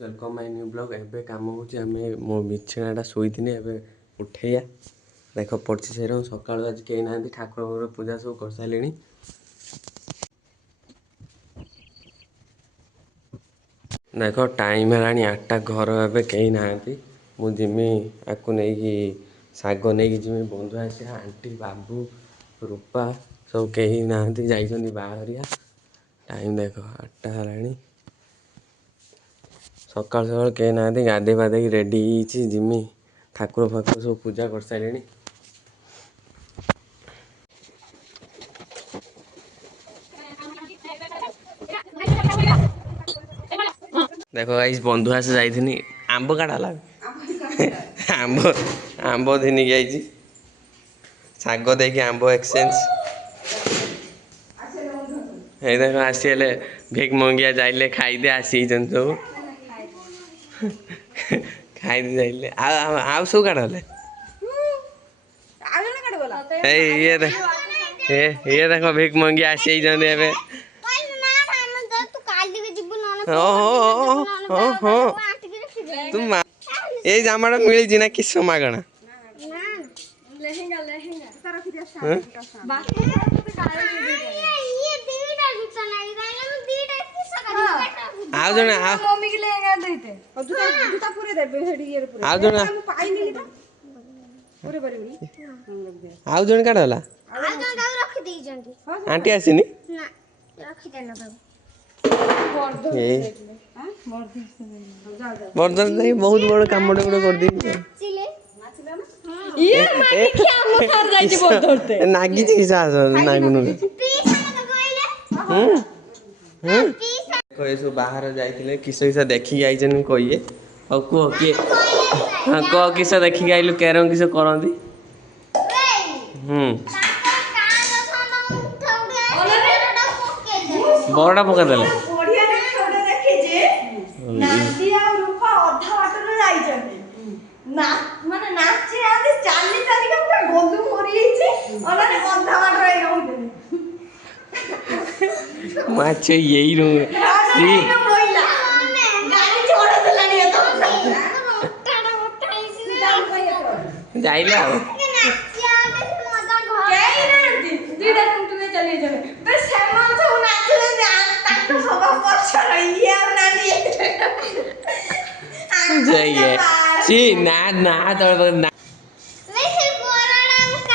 Welcome my new blog. एबे काम होची हमें मो बिछणाटा शोइथिनी एबे उठैया देख पड़छि से सकाळ आज केही नांदी ठाकुर पूजा सब कर साइलेनी। देख टाइम है 8टा घर एबे केही नांदी मु जिमी आकु नहीं कि साग नहीं जिमी बंधु आसी आंटी बाबू रूपा सब केही नांदी जाइछन्ती बाहरिया। टाइम देख 8टा हलानी सकाल सकाल कहीं ना गाधे पाधे रेडी जिमी ठाकुर फाकुर सब पूजा कर सारे। देखो गाइस बंधु आसे जाइथिनी आंब काटाला आंब आंब धीनी गई साग देखी आंब एक्सचेंज हे देखो आसीले भिक मंगिया जाइले खाइदे आसी सब खाई जाइले आ सब काटले ये देखो भिक मंगी आसी एबे तुम ये जामाटा मिली ना किस मागणा आओ जने मम्मी के लेगा देते और जूता पूरे दे हेडी ये पूरे आओ जने हम पाई नहीं तो पूरे बड़ी आओ जने काढला आओ जने रख दी जंदी आंटी आसीनी ना रख देना बाबू हां मर्दन नहीं बहुत बड़ काम गुड कर दी ये माटी क्या मुखार जाई बहुत धरते नागी जी सास नागुनु ये सब बाहर जाइए किस देखी आई कहिए और कह किए हाँ कह किस देखिक आइलु कैरम किस करती बड़ा पकड़ माछ यही रू जाइले ना ना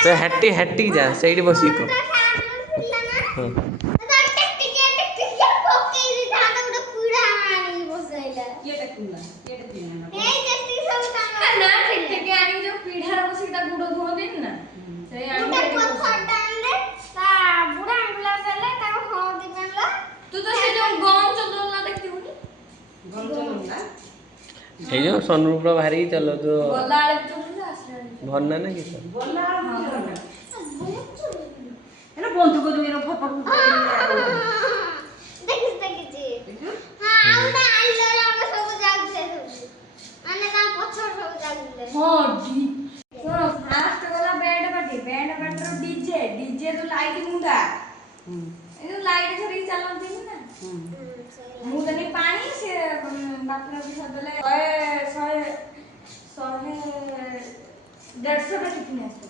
तो हट्टी हट्टी जा सही बस सनरूप बाहरी चलो तो भरना ना कि लाइट धरी चलती ना मु तनी पानी से बाकी भी सब ले 150 पे कितने आसे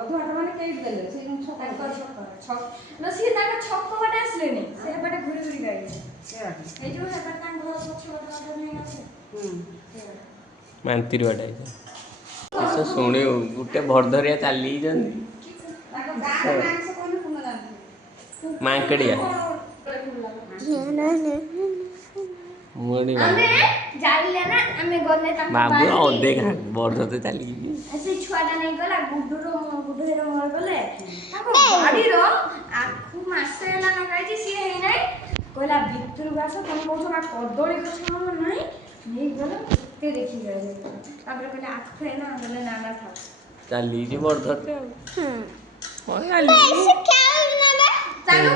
अधो आटा माने केट देले से छक न सी ताका छक बाटे आसले ने से बाटे घुरी घुरी गाई से ए जो है ताका घर पछ बाटे नहीं आसे मानतीर बाटे ऐसा सुने गुटे भरधरिया चली जंदी मांकड़िया मोड़ी हमें जाइले ना हमें गले ता बाबू ओदे घाट बरदते चली ऐसे छुआटा नहीं गला गुडुरो मोर गले ताको गाड़ी रो आखु मासे ला ना गाई सी हे नहीं कोला भितर गास कोन कोछ बा कदोड़ी गछ न नहीं नहीं गला ते देखि गए तापर कहले आखु है ना गले नाना था चली जी बरदते ओ गाली ऐसे क्या ना बा ताको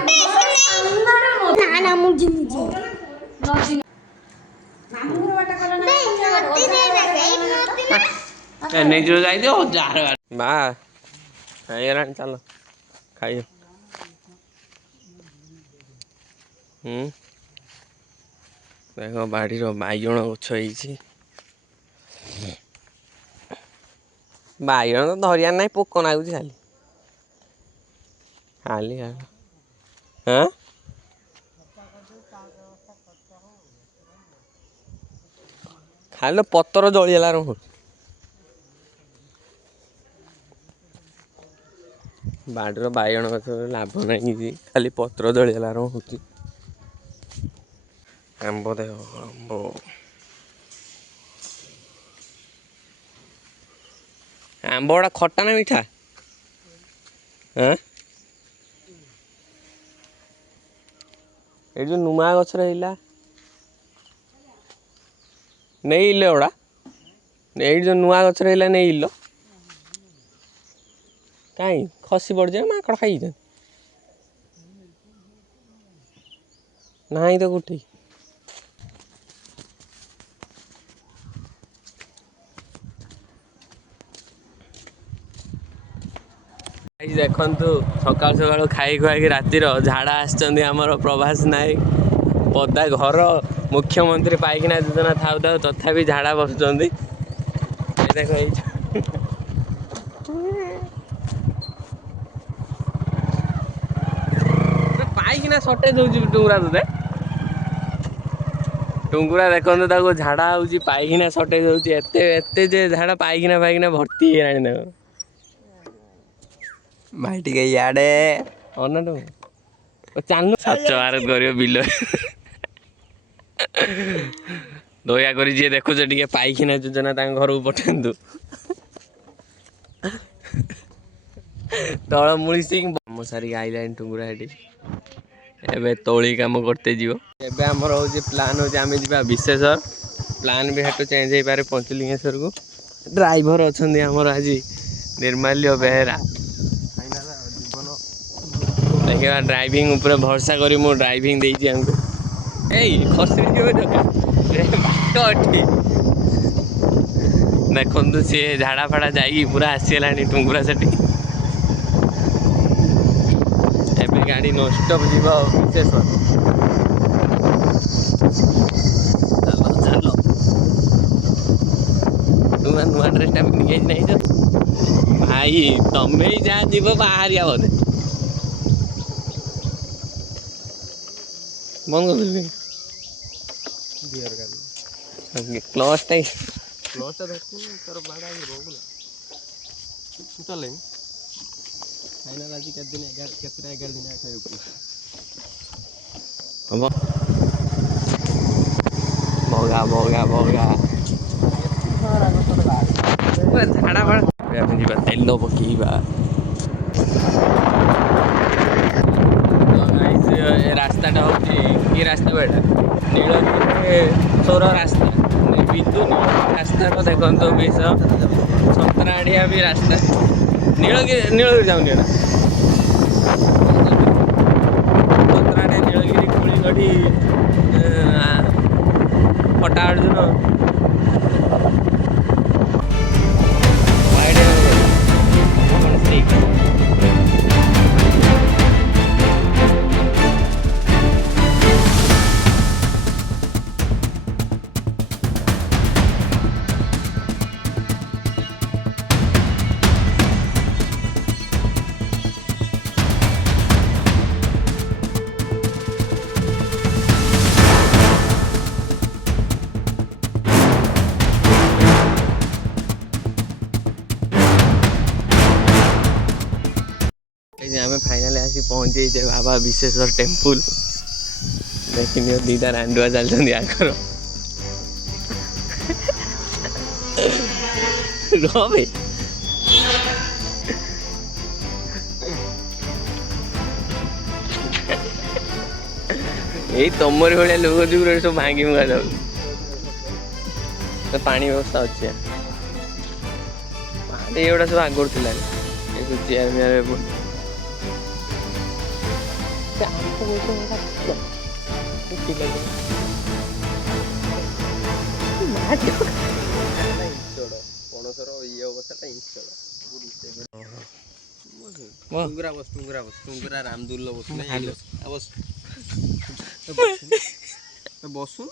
ना ना मुझे मुझे नजी मामूर वाटा कला ना मोती दे दे नहीं जो जाई दे 1000 बा आइरा चलो खाइयो देख बाड़ी बाइगण गछ होती बाइगण तो धरिया ना पोक नागुच खाली खाली हाँ खाली पतर जलिगला हूँ बाड़ीर बाइगण गछ लाभ नहीं खाली पत्र जलिगला हूँ आंब देख आंब आंब गुड़ा खट्टा ना मीठा हाँ ये जो नुआ गछ रहा नहीं इले गुड़ा ये जो नुआ गछ रहा नहीं इल कहीं खसी पड़ जाए माकड़ खाई नहीं तो कोठी देखु सका सका खाई खुआई रातिर झाड़ा आमर प्रभास नायक पदा घर मुख्यमंत्री पाइखना योजना थाउ थाउ तथापि झाड़ा बसुँच देख पाइखना सटेज हो टुंगुरा तुदे टुंगुरा देखो झाड़ा हो पाइखना सटेज होते जे झाड़ा पाइखना पाइखना भर्ती है भाई टे इे अना चलू स्वच्छ भारत कर बिल दयाकोरी जी देखुच टे पाइखना योजना घर को पठातु तल मुड़ी सिंह सारी आईलाइन टुंगुरा एबे तोली काम करते जीव एबे हमर हो प्लान हो आम जा विशेषर प्लान भी हाटू चेंज हो पारे पंचलिंगेश्वर को ड्राइवर अच्छा आमर आज निर्माल्य बेहेरा देखा ड्राइविंग ऊपर भरोसा करी मु ड्राइविंग देती खसी देखु सी झाड़ा फाड़ा जा पूरा आसीगला टुंगुरा से गाड़ी नष्ट जीव विशेषर चलो चलो नुआ नुआ ड्रेसटा पिंधि नहीं भाई तमें ही जहाँ जीव बाहर बोधे बंद कर दिल क्लचटा क्लचटा देखुन तोर बाड़ा रोगला चल फाइनल आज के दिन 11 दिन हम भोगा भोगा भोगा झाड़ा फाड़ा जा तेल पकईवा रास्ताटा हूँ कि रास्ता बेटा नीलगिरी सौर रास्ता विद्युत रास्ता देखो विष सतराड़िया भी रास्ता नीलगिरी जाऊनी एटा सतराड़िया नीलगिरी कुलीगढ़ी फटा अर्जुन आम फाइनाल आसी पहुँचे बाबा विशेषर टेम्पल देखनी दीटा रांडुआ चलते आकर रे यही तमरी भाया लोक जुग सब भांगी मुगा जाऊ तो पानी व्यवस्था अच्छे पानी एगुड़ा सब आगुड़ थी चेयर मेयर ବସୁନ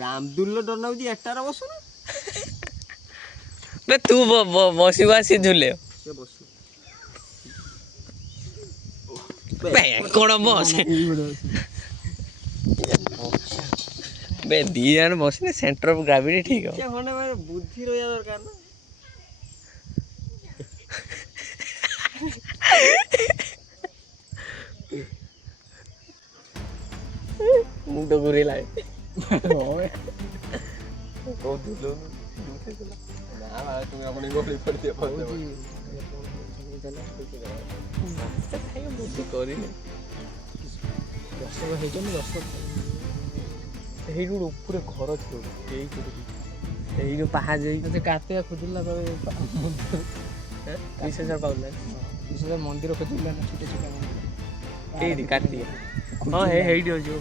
ରାମଦୁଲ ଡର ନାଗୁଛି ଏଟାରେ ବସୁନ ବେ ତୁ ବସିବୁ ଆସି ଝୁଲେ ସେ ବସୁ କଣ ବସ ବେ ଦି ଜଣ ବସିଲେ ସେଣ୍ଟର ଅଫ ଗ୍ରାଭିଟି ଠିକ ହବ ଖଣ୍ଡେ ମାନେ ବୁଦ୍ଧି ରହିବା ଦରକାର ନା ମୁଣ୍ଡ ଘୁରେଇଲା କହୁଥିଲୁ তুমি আপনি গলি পড়তে পারো ବୁଦ୍ଧି କରିନି ଦର୍ଶକ ହେଇଛନ୍ତି ଦର୍ଶକ ସେଇଠୁ ଉପରେ ଘର ଥିବ ସେଇଠୁ ପାହାଚ ହେଇକି କାର୍ତ୍ତିକ ଖୋଜିଲା ବିଶେଷ ପାଉନା ବିଶେଷ ମନ୍ଦିର ଖୋଜିଲା ନା ଛୋଟ ଛୋଟ ମନ୍ଦିର ଏଇଠି କାର୍ତ୍ତିକ ହଁ ହେଇଠି ଅଛି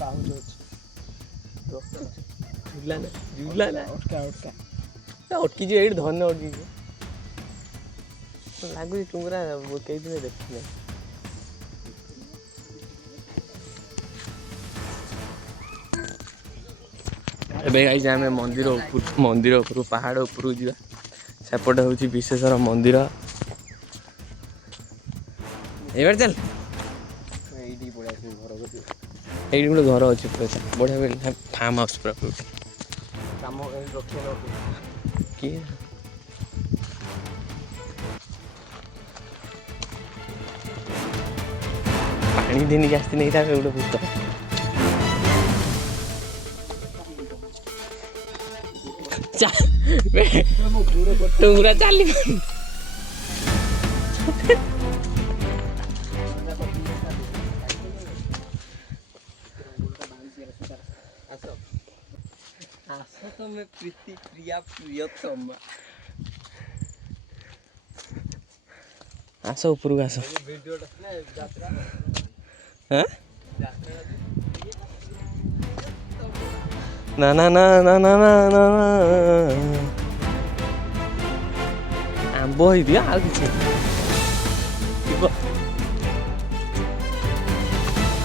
ପାହୁଛ ଅଛି ଝୁଲା ନା ଅଟକା ଅଟକା ଅଟକିଯିବ ଏଇଠି ଧନ ଅଟକିଯିବ ଲାଗୁଛି ଟୁଙ୍ଗୁରା କେଇଦିନ ଦେଖିନି ଏବେ ଗାଇଛି ଆମେ ମନ୍ଦିର ଉପରୁ ପାହାଡ଼ ଉପରକୁ ଯିବା ସେପଟେ ହେଉଛି ବିଶେଷର ମନ୍ଦିର ଏଇବାରେ ଚାଲ ଏଇଠି ପଳେଇ ଆସିବି ଘର ଏଇଠି ଗୋଟେ ଘର ଅଛି ପୁରା ବଢ଼ିଆ ଫାର୍ମ ହାଉସ୍ ପୁରା କାମ ରଖିବା କିଏ ପାଣି ଦିନିକି ଆସିଥିଲେ ଏଇଟା ଗୋଟେ ଭୂତ ଟୁଙ୍ଗୁରା ଚାଲି ଆସ ତମେ ପ୍ରୀତି ପ୍ରିୟା ପ୍ରିୟତମା ଆସ ଉପରକୁ ଆସ ନା ନା ନା ନା ନା ନା ନା ଆମ୍ବ ହେଇଥିବ ଆଉ କିଛି ଥିବ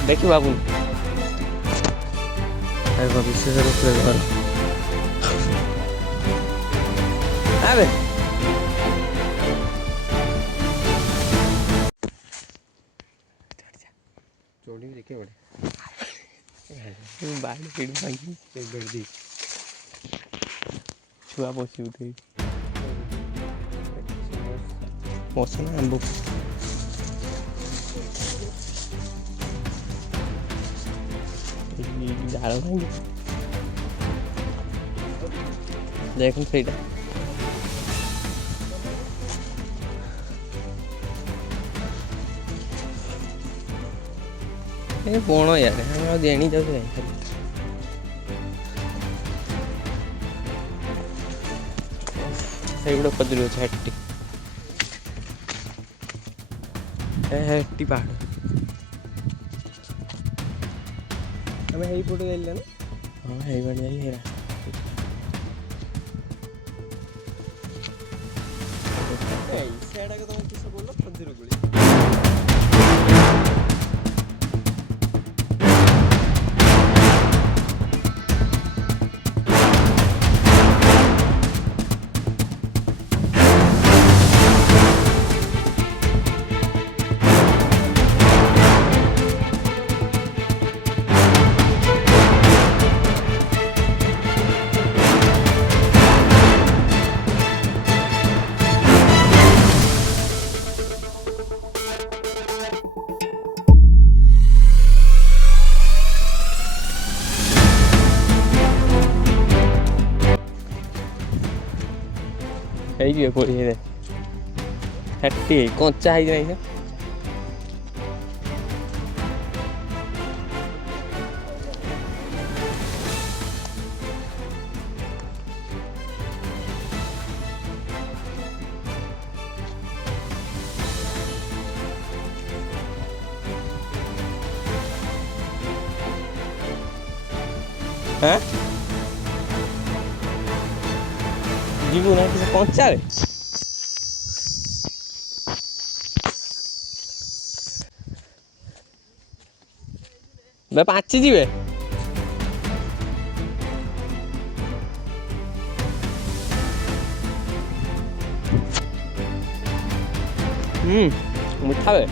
ଦେଖିବୁ ବାବୁ ବିଶେଷ ରୂପରେ ଘର ଆବେ ଚଢ଼ିକି ଦେଖିବା ଗୋଟେ ବାଡ଼ି ପିଡ଼ି ଭାଙ୍ଗି ଛୁଆ ବସିବୁ ତ ମଶା ନା ଆମ୍ବ ଝାଳ ଭାଙ୍ଗି ଦେଖୁন ସେଇଟା ବଣ ୟାର ଆମେ ଆଉ ଜାଣି ଯାଉଛୁ ସେଇଗୁଡ଼ା ଖଜୁରୀ ଗଛ ହେଟି ପାହାଡ଼ ଆମେ ହେଇପଟେ ଯାଇଥିଲେ ନା ହଁ ହେଇବାଣି ଯାଇ ହେରା ସେଇଟାକୁ ତମେ କିସ କହୁଛ ଖଜୁରୀ କୋଳି ହେଇଯିବ କୋଳି ହେଇଯାଏ ହେଟି କଞ୍ଚା ହେଇଛି ନାହିଁ হ্যাঁ ଯିବୁ ନା କିଛି କଞ୍ଚାରେ ବେ ପାଞ୍ଚି ଯିବେ ମିଠା ବେ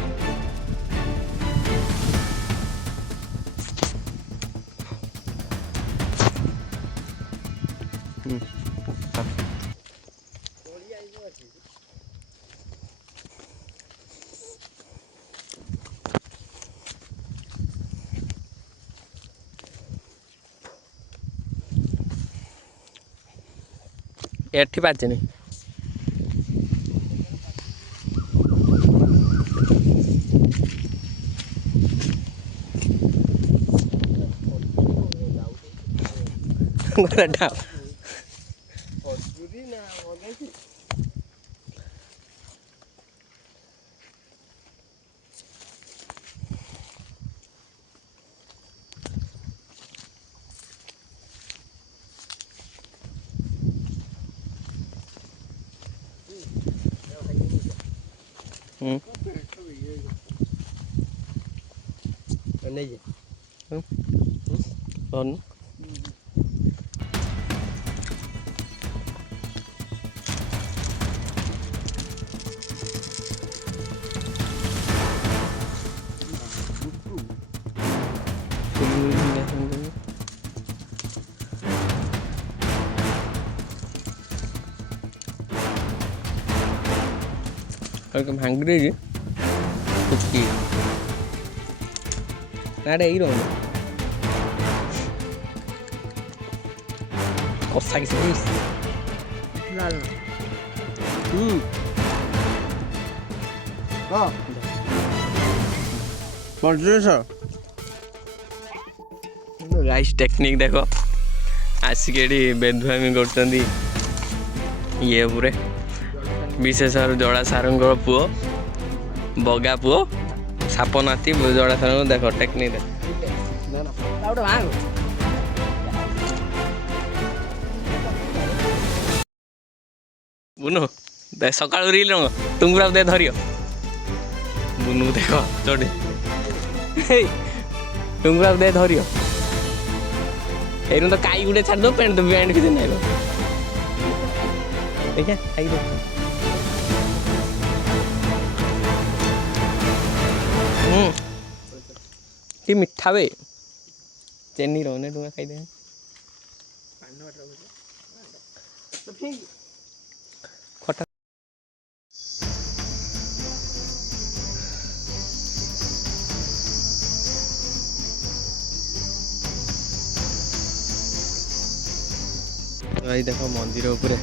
ଏଠି ପାଚିନି ଗୋଟା ଭାଙ୍ଗି ଦେଇଛି କୁଚି ନାଟା ଏଇ ରହୁନି କଷା କିଛି ଗାଇସ୍ ଟେକ୍ନିକ୍ ଦେଖ ଆସିକି ଏଠି ବେଧୁଆମି କରୁଛନ୍ତି ଇଏ ଉପରେ ବିଶେଷ ଜଡ଼ା ସାରଙ୍କର ପୁଅ ବଗା ପୁଅ ସାପ ନାତି ଜଡ଼ା ସାରଙ୍କ ଦେଖ ଟେକ୍ନିକ୍ ଦେଖ ବୁନୁ ସକାଳୁ ରିଲ୍ ରଙ୍ଗ ଟୁଙ୍ଗୁରା ଦେ ଧରିବ ବୁନୁ ଦେଖ ଚଢ଼ି ଟୁଙ୍ଗୁରା ଦେ ଧରିବ ଏଇନୁ ତ କାଇ ଗୋଟେ ଛାଡ଼ିଦେବ ପ୍ୟାଣ୍ଟ ପ୍ୟାଣ୍ଟ କିଛି ନାଇଁ ଦେଖିଆ ଖାଇକି କି ମିଠା ବେ ଚେନି ରହୁନି ଟୁଙ୍ଗା ଖାଇଦେ ଖଟା ଭାଇ ଦେଖ ମନ୍ଦିର ଉପରେ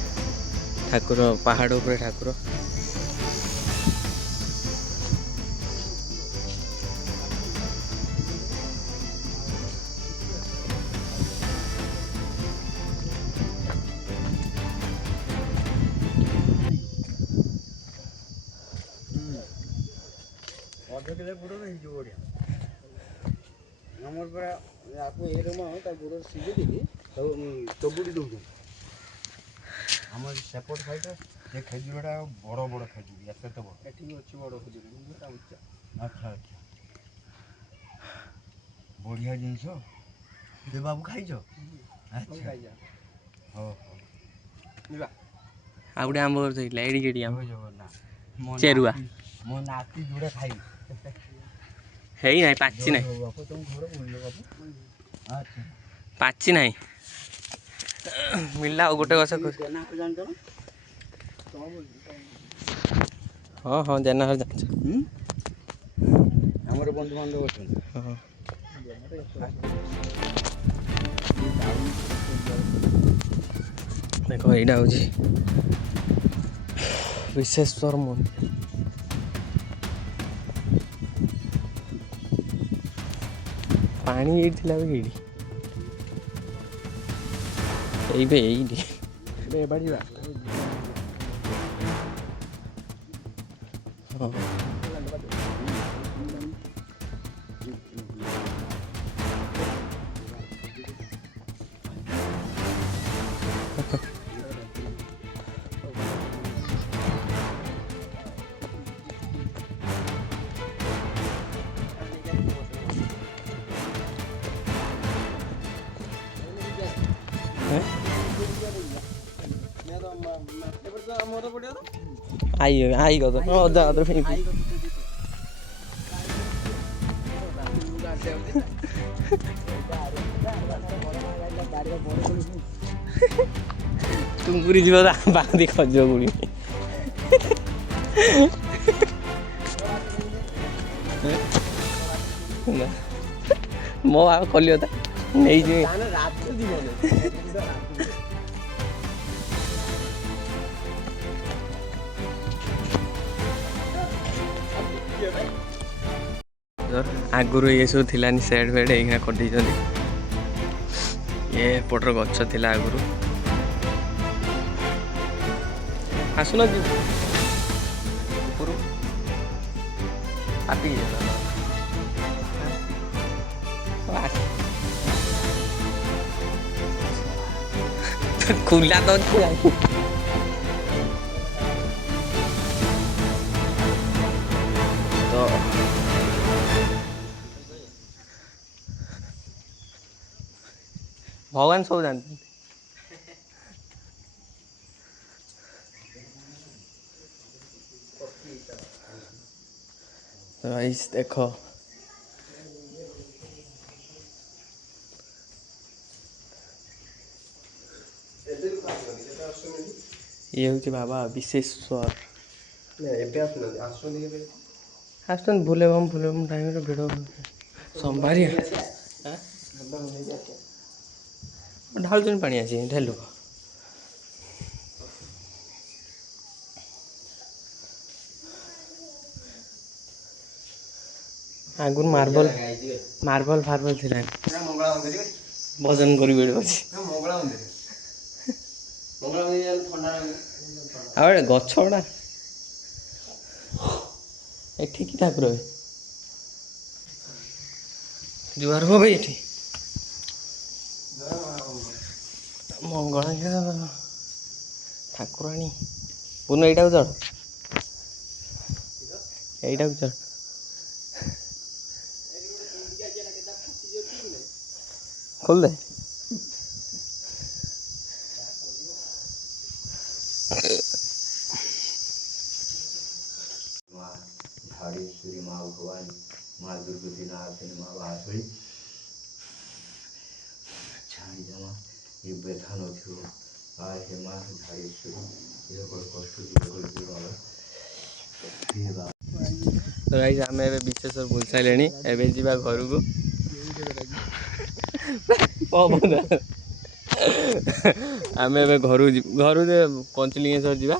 ଠାକୁର ପାହାଡ଼ ଉପରେ ଠାକୁର আমার সেপট সাইডে যে খেজুরটা বড় বড় খেজুর এত তো বড় এটি হচ্ছে বড় খেজুর এটা উচ্চা আচ্ছা আচ্ছা বড়িয়া জিনিস দে বাবু খাইছ আচ্ছা খাইছা হো হো নিবা ଆଉ ଗୋଟେ ଆମ୍ବ ଗଛ ହେଇଥିଲା ଏଡ଼ିକି ଏଡ଼ିକି ଆମ୍ବ ନା ଚେରୁଆ ମୋ ନାତି ଯୋଡ଼େ ଖାଇବି ହେଇ ନାହିଁ ପାଚି ନାହିଁ ବାପୁ ତମ ଘର ବୁଲିଲ ବାପୁ ଆଚ୍ଛା ପାଚି ନାହିଁ ମିଳିଲା ଆଉ ଗୋଟେ ଗଛ ଜାଣିଛ ନା ହଁ ହଁ ଜେନାଘର ଜାଣିଛ ଆମର ବନ୍ଧୁବାନ୍ଧବ ଅଛନ୍ତି ହଁ ଦେଖ ଏଇଟା ହେଉଛି ବିଶେଶ୍ୱର ମନ୍ଦିର ପାଣି ଏଇଠି ଥିଲା ବି ଏଇଠି ଏଇବେ ଏଇଠି ବାଡ଼ିବା ହଁ ଆମର ପଡିବ ତ ଆଇ କଦ ଅଧା ଅଧା ଫିଙ୍ଗି ତୁଙ୍ଗୁରି ଯିବ ବାନ୍ତି ଖଜ ଗୁଳି ମୋ ଆଉ କଲିକତା ନେଇଯିବି ଆଗରୁ ଇଏ ସବୁ ଥିଲାନି ସେଟ୍ ଫେଟ୍ ଏଇନା କରିଦେଇଛନ୍ତି ଇଏ ଏପଟର ଗଛ ଥିଲା ଆଗରୁ ଆସୁନ ଉପରୁ ପାପି ଖୋଲା ତ ଭଗବାନ ସବୁ ଜାଣିଛନ୍ତି ଦେଖ ଇଏ ହେଉଛି ବାବା ବିଶେଶ୍ୱର ଏବେ ଆସୁଛନ୍ତି ଆସୁଛନ୍ତି ଭୁଲେବମ୍ ଟାଇମ୍ରେ ଭିଡ଼ ସମ୍ଭାରିଆ ଢାଳୁଛନ୍ତି ପାଣି ଆସି ଢେଲୁ ଆଗରୁ ମାର୍ବଲ ଫାର୍ବଲ ଥିଲା ଭଜନ କରି ଅଛି ଆଉ ଗୋଟେ ଗଛ ଗୁଡ଼ା ଏଠି କି ଠାକୁର ଜୁହାର ହବ ଭାଇ ଏଠି ମଙ୍ଗଳା ଠାକୁରାଣୀ ପୁନଃ ଏଇଟାକୁ ଚଢ଼ ଏଇଟାକୁ ଚଢ଼ ଖୋଲ ଦେ झाड़ेश्वरी माँ भवानी माँ दुर्गति नाथिनी माँ बांसुरी छाड़ी जमा ये व्यथा नथिବ आय हे माँ झाड़ेश्वरी ये कष्ट दूर कर ତ ଗାଇସ୍ ଆମେ ଏବେ ବିଶେଶ୍ୱର ବୁଲି ସାରିଲେଣି ଏବେ ଯିବା ଘରକୁ ଆମେ ଏବେ ଘରୁ ପଞ୍ଚଲିଙ୍ଗେଶ୍ୱର ଯିବା